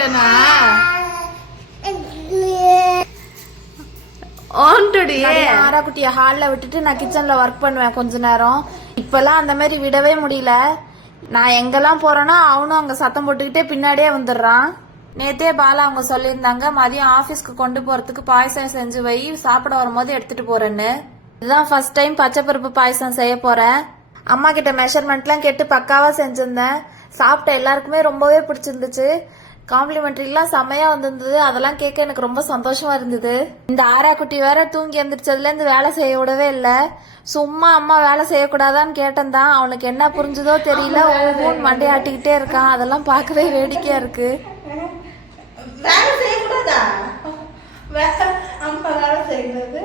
விட்டனா ஆராக்குட்டிய ஹால்ல விட்டுட்டு நான் கிச்சன்ல ஒர்க் பண்ணுவேன் கொஞ்ச நேரம். இப்பெல்லாம் அந்த மாதிரி விடவே முடியல. நான் எங்கெல்லாம் போறேன்னா அவனும் அங்க சத்தம் போட்டுக்கிட்டே பின்னாடியே வந்துடுறான். நேத்தே பாலா அவங்க சொல்லியிருந்தாங்க மதியம் ஆபீஸ்க்கு கொண்டு போறதுக்கு பாயசம் செஞ்சு வை, சாப்பிட வரும்போது எடுத்துட்டு போறேன்னு. இதுதான் ஃபர்ஸ்ட் டைம் பச்சைப்பருப்பு பாயசம் செய்ய போறேன். அம்மா கிட்ட மெஷர்மெண்ட்லாம் கேட்டு பக்காவா செஞ்சிருந்தேன். சாப்பிட்ட எல்லாருக்குமே ரொம்பவே பிடிச்சிருந்துச்சு. காம்ப்ளிமெண்ட்ரிலாம் செம்மையா வந்திருந்தது. அதெல்லாம் கேட்க எனக்கு ரொம்ப சந்தோஷமா இருந்தது. இந்த ஆராக்குட்டி வேற தூங்கி எந்திரிச்சதுல இருந்து வேலை செய்ய விடவே இல்லை. சும்மா அம்மா வேலை செய்யக்கூடாதான்னு கேட்டேன் தான். அவனுக்கு என்ன புரிஞ்சுதோ தெரியல, ஒவ்வொன்று மண்டையாட்டிக்கிட்டே இருக்கான். அதெல்லாம் பார்க்கவே வேடிக்கையா இருக்கு. வேலை செய்யக்கூடாதா? அம்மா வேலை செய்யக்கூடாது.